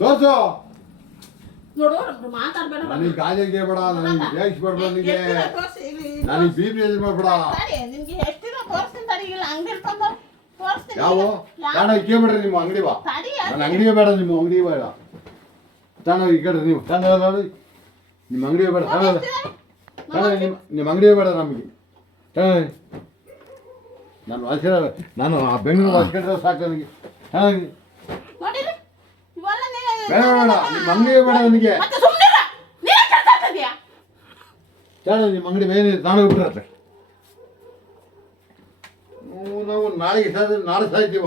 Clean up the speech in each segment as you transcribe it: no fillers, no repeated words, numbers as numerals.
ತೋರ್ಸು. ನೋಡು ಮಾತಾಡ್ಬೇಡ. ನನಗೆ ಗಾಳಿಗೆ ಬೇಡ, ನನಗೆ ಬೇಯಿಸಿ ಬೇಡ, ನನಗೆ ಬೀಬಿ ಮಾಡ್ಬೇಡ. ನಿಮ್ಗೆ ಎಷ್ಟು ದಿನ ತೋರಿಸ್ತೀನಿ ತಡಿ, ಇಲ್ಲ ಅಂಗಡಿ ತಂದು ತೋರಿಸ್ತೀನಿ. ಯಾವ ತಾಣ ಕೇಳ್ಬೇಡ್ರಿ, ನಿಮ್ಮ ಅಂಗಡಿ ಬಾ. ನನ್ನ ಅಂಗಡಿಗೆ ಬೇಡ, ನಿಮ್ಮ ಅಂಗಡಿ ಬೇಡ. ತಾಣ ಈ ಕಡೆ ನೀವು ತಾಣ ನಿಮ್ಮ ಅಂಗಡಿಗೆ ಬೇಡ. ತಾಣ ನಿಮ್ಮ ಅಂಗಡಿಗೆ ಬೇಡ ನಮಗೆ. ತಾಣ ನಾನು ವಾಸಿರ, ನಾನು ಆ ಬೆಂಗಳೂರು ವಾಸಿಕೊಂಡ್ರೆ ಸಾಕು ನನಗೆ. ತಾಣ ಬೇಡ ಬೇಡ, ನಿಮ್ಮ ಅಂಗಡಿಗೆ ಬೇಡ ನನಗೆ. ತಾಣ ನಿಮ್ಮ ಅಂಗಡಿ ಬೇರೆ ತಾಣ ಬಿಟ್ರೆ ನಾವು ನಾಳೆಗೆ ನಾಳೆ ಸಾಯ್ತೀವ.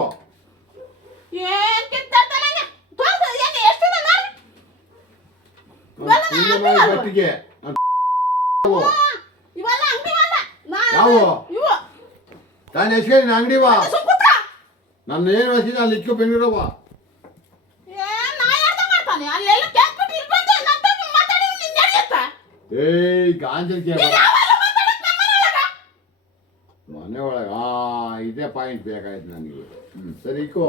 ಗಟ್ಟಿಗೆ ಯಾವ ತಾನು ಎಸ್ಕೆ ನಿನ್ನ ಅಂಗಡಿ ಬಾ. ನನ್ನ ಏನು ವಸಿದ ಅಲ್ಲಿ ಇಕ್ಕು ಬೆಂಗಳೂರು ಬಾ. ಏಯ್ ಗಾಂಜಲ್ಗೆ ಮನೆ ಒಳಗೆ ಇದೇ ಪಾಯಿಂಟ್ ಬೇಕಾಯ್ತು ನನಗೆ. ಸರಿ ಇಕ್ಕೋ.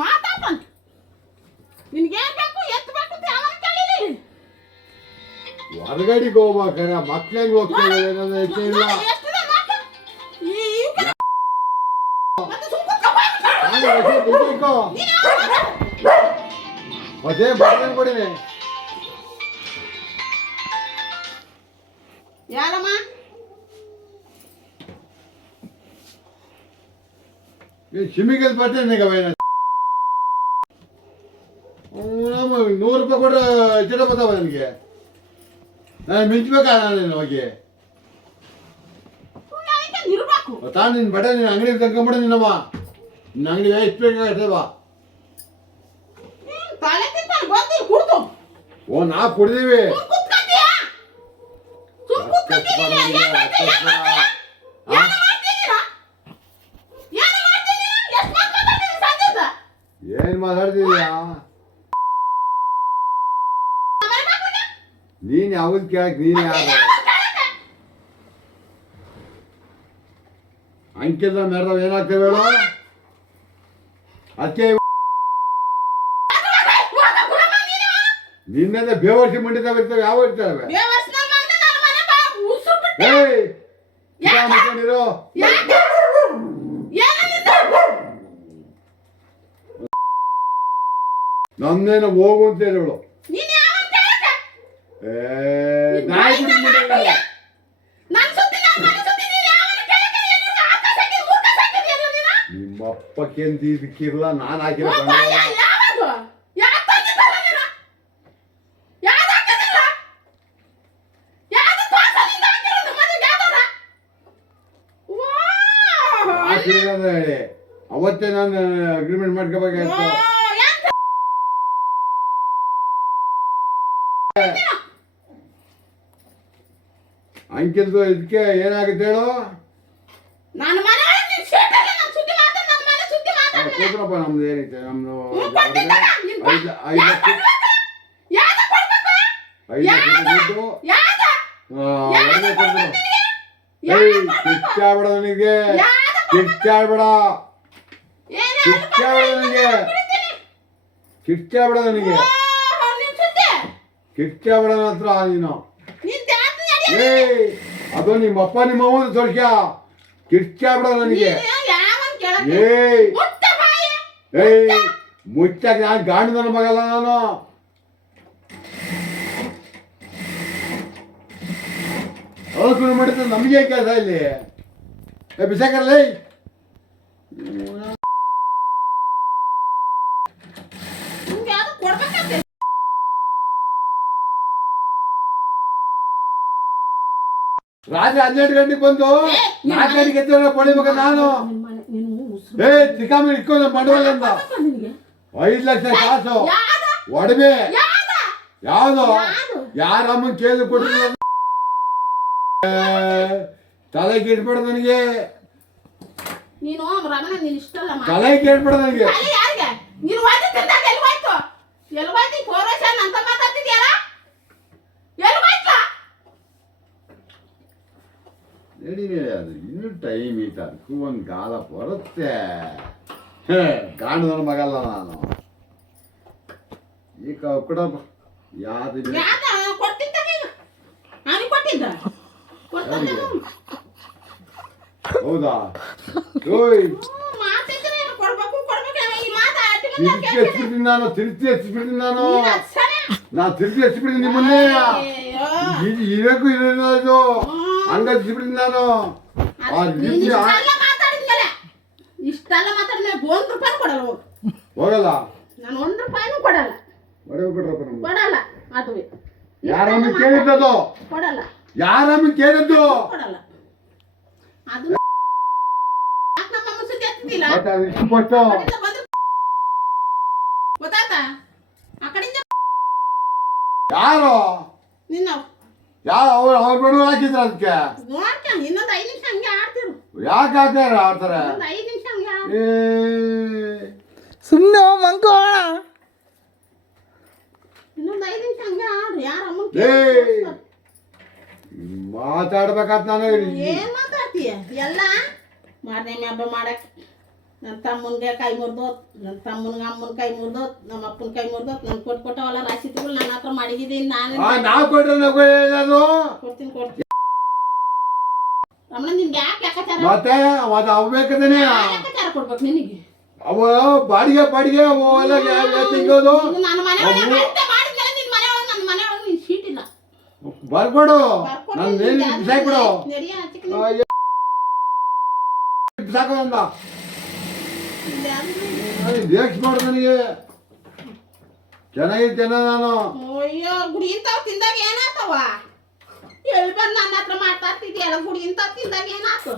ಮಾತಾಡ್ತಾನೆ ನಿನ್ಗೇನ್ ಬೇಕು ಎತ್ತು ಬೇಕು ಅಂತ ಯಾವನ ಕೇಳಿಲಿ. ಹೊರಗಡೆಗೆ ಹೋಗ್ಬೇಕಾರೆ ಮಕ್ಳಿಗೆ ಹೋಗ್ತೇವೆ ಅನ್ನೋದು ಹೆಚ್ಚೇ ಇಲ್ಲ. ಮತ್ತೆ ಬರ್ದೇನು ಕೊಡಿನಿ ಯಾರಮ್ಮ ಶಿಮಿಗೆ ಬರ್ತೇನೆ ₹100 ಕೊಟ್ರೆ ಚಿಟ ಬರ್ತಾವ ನನಗೆ. ನಾನು ಮಿಂಚ್ಬೇಕಾ ನಾನು ಹೋಗಿ ತಾನು ನಿನ್ನ ಬಟ್ಟೆ ನಿನ್ನ ಅಂಗಡಿಗೆ ತಗೊಂಬಿಡ. ನಿನ್ನಮ್ಮ ನಿನ್ನ ಅಂಗಡಿ ಎಷ್ಟು ಬೇಕಾಗತ್ತೆ ಬಾ. ಓ ನಾ ಕುಡ್ದೀವಿ. ಏನ್ ಮಾತಾಡ್ತಿದ್ಯಾ ನೀನ್? ಯಾವ್ದು ಕೇಳಕ್ ನೀನ್ ಯಾರು? ಅಂಕಿತ ಮೆರವ್ ಏನಾಗ್ತೇವೆ ಹೇಳು? ಅದಕ್ಕೆ ನಿನ್ನೆ ಬೇವರ್ಸಿ ಮಂಡಿತಾವ ಇರ್ತವೆ. ಯಾವ ಇರ್ತವೆ? ಏಯ್ಕೊಂಡಿರೋ ನಮ್ದೇನು ಹೋಗು ಅಂತ ಹೇಳು. ನಾಯಿ ನಿಮ್ಮಪ್ಪಕ್ಕೇಂತ ಇದಕ್ಕಿರಲ್ಲ. ನಾನು ಹಾಕಿರೋ ಹೇಳಿ ಅವತ್ತೇ ನಾನು ಅಗ್ರಿಮೆಂಟ್ ಮಾಡ್ಕೋಬೇಕಾಯ್ತು. ಅಂಕಿಲ್ದು ಇದಕ್ಕೆ ಏನಾಗುತ್ತೆ ಹೇಳು? ಕೂತ್ರಪ್ಪ. ನಮ್ದು ಏನೈತೆ? ನಮ್ದು 5 ಲಕ್ಷ ದುಡ್ಡು ಕಿಚ್ಚಾಡ್ಬೇಡ ನನಗೆ. ಕಿಚ್ಚಾಡ್ಬೇಡ ನನಗೆ. ಕಿಚ್ಚಾಡ್ಬೇಡ ನನಗೆ. ಕಿಚ್ಚಾಡ್ಬೇಡ ಹತ್ರ ನೀನು. ಅದು ನಿಮ್ಮಪ್ಪ ನಿಮ್ಮವ್ವ ತೋರ್ಸ್ಯ. ಕಿಚ್ಚಾಡ್ಬೇಡ ನನಗೆ. ಮುಚ್ಚಾಕ ನಾನು ಗಾಂಡು ನನ್ನ ಮಗಲ್ಲ. ನಾನು ಅವಳು ಮಾಡಿದ್ರೆ ನಮಗೆ ಕೆಲಸ ಇಲ್ಲಿ ಬಿಸಾಕಲ್ಲ. ರಾತ್ರಿ 12 ಗಂಟೆಗೆ ಬಂದು 4 ಗಂಟೆಗೆ ಎತ್ತ ಪಡಿಬೇಕ ನಾನು. ತಿಕಾಮಿ ಇಟ್ಕೊಂಡು ಮಾಡುವಲ್ಲ 5 ಲಕ್ಷ ಕಾಸು ಒಡವೆ. ಯಾವ್ದು ಯಾರಮ್ಮನ್ ಕೇಳಿ ಕೊಟ್ಟಿಲ್ಲ. ತಲೆ ಕೇಳ್ಬೇಡ ನನಗೆ. ತಲೆ ಕೇಳ್ಬೇಡ ನನಗೆ. ನಡಿ ಅದು ಇನ್ನೂ ಟೈಮ್ ಐತೆ ಅದಕ್ಕೂ ಒಂದು ಕಾಲ ಬರುತ್ತೆ ಕಾಣದವ್ರ ಮಗಲ್ಲ ನಾನು ಈಗ ಕೊಡಪ್ಪ ಯಾವ್ದು ಹೌದಾ ಓಯ್ ತಿರುಚಿ ಹಚ್ಬಿಡ್ತೀನಿ ನಾನು ತಿರುಚಿ ಹಚ್ಬಿಡ್ತೀನಿ ನಿಮ್ಮನ್ನೇ ಇರಕ್ಕೂ ಇರೋದು ಹಂಗ ಹಚ್ಬಿಡ್ತೀನಿ ನಾನು ಇಷ್ಟೆಲ್ಲ ಮಾತಾಡಿದ್ಮೇಲೆ 1 ರೂಪಾಯಿ ಕೊಡಲ್ಲ ಹೋಗಲ್ಲ ನಾನು 1 ರೂಪಾಯಿನೂ ಕೊಡಲ್ಲ ಕೊಡಲ್ಲ ಅದು ಯಾರನ್ನು ಕೇಳಿದ್ದದು ಕೊಡಲ್ಲ ಯಾರನ್ನು ಕೇಳಿದ್ದು ಕೊಡಲ್ಲ ಅದು ನಮ್ಮಮ್ಮ ಸುದ್ದಿ ಹತ್ತಿಲ್ಲ ಗೊತ್ತಾತಾ ಆ ಕಡೆಯಿಂದ ಯಾರು ನಿನ್ನ ಯಾರು ಅವ್ರು ಬಿಡುವ ಹಾಕಿದ್ರ ಅದಕ್ಕೆ ನೋಡ್ಕೊಂಡು ಇನ್ನೊಂದು 5 ನಿಮಿಷ ಹಂಗೆ ಆಡ್ತಿರು ಯಾಕೆ ಹಾಕ್ಯಾರ ಆಡ್ತಾರೆ 5 ನಿಮಿಷ ಹಂಗೆ ಸುಮ್ಮನೆ ಮಂಕೋಣ ಇನ್ನೊಂದು 5 ನಿಮಿಷ ಹಂಗೆ ಆಡು ಯಾರ ಅಮ್ಮ ಮಾತಾಡ್ಬೇಕಂತ ನಾನು ಏನ್ ಮಾತಾಡ್ತೀಯ ಎಲ್ಲ ಮಾರನೇ ಹಬ್ಬ ಮಾಡಕ್ ನನ್ನ ತಮ್ಮನಿಗೆ ಕೈ ಮುರಿದೋತ್ ನನ್ನ ತಮ್ಮನಿಗೆ ಅಮ್ಮನ ಕೈ ಮುರಿದೋತ್ ನಮ್ಮ ಅಪ್ಪನ ಕೈ ಮುರಿದೋತ್ ನಾನು ಕೊಟ್ಟವಲ್ಲ ರಾಶಿಗಳು ನನ್ನ ಹತ್ರ ಮಾಡಿದ್ದೀನಿ ನಾವು ಕೊಡ್ತೀನಿ ರಮಣ ನಿನ್ಗೆ ಯಾಕೆ ಲೆಕ್ಕಾಚಾರ ಮತ್ತೆ ಅದು ಅವ್ಬೇಕದೇನೆ ಲೆಕ್ಕಾಚಾರ ಕೊಡ್ಬೇಕು ನಿನಗೆ ಅವ ಬಾಡಿಗೆ ಅವೆಲ್ಲ ತಿಂಗೋದು ನನ್ನ ಮನೆ ಒಳಗೆ ಮಾಡಿದ್ಮೇಲೆ ನಿನ್ನ ಮನೆ ಒಳಗೆ ನನ್ನ ಮನೆ ಒಳಗೆ ನೀನು ಶೀಟ್ ಇಲ್ಲ ಬರ್ಕೊಡು ನಾನು ಏನು ಬಿಸಾಕ್ಬಿಡು ಬಿಸಾಕೋದಂದ ದೇಕ್ಷ ಮಾಡು ನನಗೆ ಚೆನ್ನಾಗಿರ್ತೇನೆ ನಾನು ಅಯ್ಯೋ ಗುಡಿ ಇಂಥವು ತಿಂದಾಗ ಏನಾಗ್ತವ ಎಲ್ಲಿ ಬಂದು ನನ್ನ ಹತ್ರ ಮಾತಾಡ್ತಿದ್ಯಲ್ಲ ಗುಡಿ ಇಂಥವು ತಿಂದಾಗ ಏನಾಯ್ತು